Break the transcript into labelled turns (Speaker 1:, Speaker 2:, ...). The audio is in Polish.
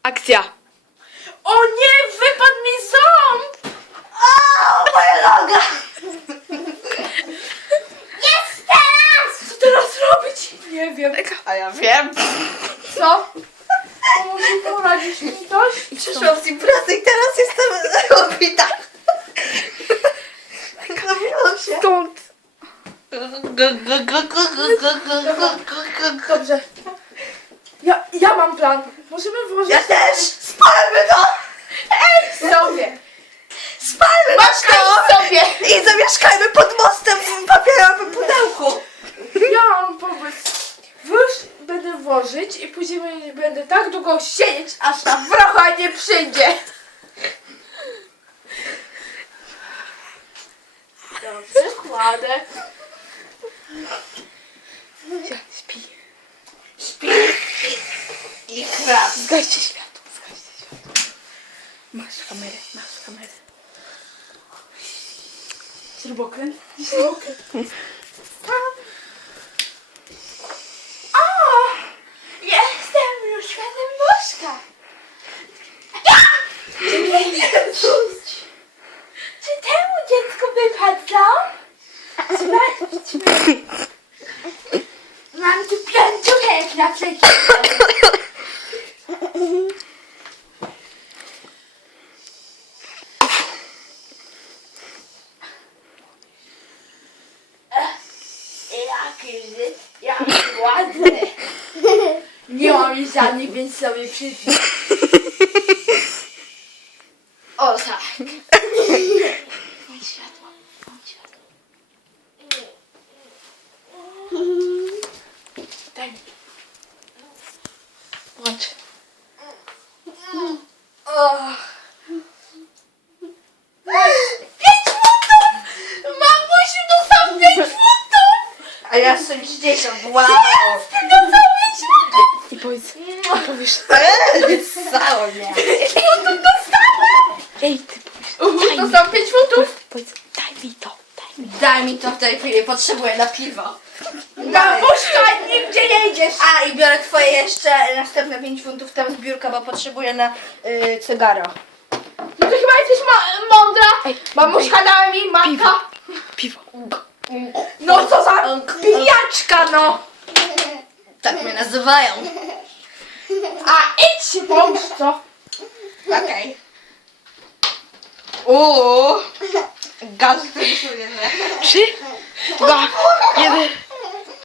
Speaker 1: Akcja.
Speaker 2: O nie, wypadł mi ząb!
Speaker 3: O, moja noga! Jest teraz!
Speaker 2: Co teraz robić? Nie wiem.
Speaker 1: A ja wiem.
Speaker 2: Co? Może poradzisz mi ktoś?
Speaker 3: Przyszłam z imprezy i teraz jestem obita. Zrobiłam się.
Speaker 1: Stąd.
Speaker 2: Dobrze. Ja mam plan. Możemy włożyć...
Speaker 3: Ja też! Spalmy to!
Speaker 2: sobie.
Speaker 3: Spalmy to!
Speaker 2: sobie.
Speaker 3: I zamieszkajmy pod mostem w papierowym pudełku.
Speaker 2: Ja mam pomysł. Już będę włożyć i później będę tak długo siedzieć, aż ta wrocha nie przyjdzie. Dobrze, kładę.
Speaker 1: Śpi.
Speaker 3: Śpi. I krab.
Speaker 1: Zgaście światło. Masz kamerę.
Speaker 2: Śrubokręt. O! Jestem już światem nóżka. Czy temu dziecku wypadł? Sprawdźmy. Mam tu piąciuchek na przeciwko. Jaki ładny. Nie mam już żadnych, więc sobie przyjdę. O tak. Włącz światło. Daj mi.
Speaker 1: Włącz.
Speaker 2: O. 5 funtów! Mamusiu, dostał 5 funtów!
Speaker 3: A ja jestem 30. Wow.
Speaker 2: Dostał 5 funtów!
Speaker 1: I powiesz.
Speaker 3: Nie ssało mnie.
Speaker 2: 5 funtów dostałem!
Speaker 1: Ej, ty powiesz.
Speaker 2: Dostał 5 funtów!
Speaker 1: Powiedz, daj mi to.
Speaker 3: Daj mi to w tej chwili, potrzebuję na piwo.
Speaker 2: Mamuśka, nigdzie nie idziesz!
Speaker 3: A i biorę twoje jeszcze następne 5 funtów tam z biurka, bo potrzebuję na cygaro.
Speaker 2: No to chyba jesteś mądra!
Speaker 1: Ej,
Speaker 2: Mamuśka dała mi, matka!
Speaker 1: Piwo.
Speaker 2: No co za pijaczka, no!
Speaker 3: Tak mnie nazywają.
Speaker 2: A idź się pomóż, co?
Speaker 3: Okej. Gaz czuję, nie?
Speaker 1: 3, 2, 1.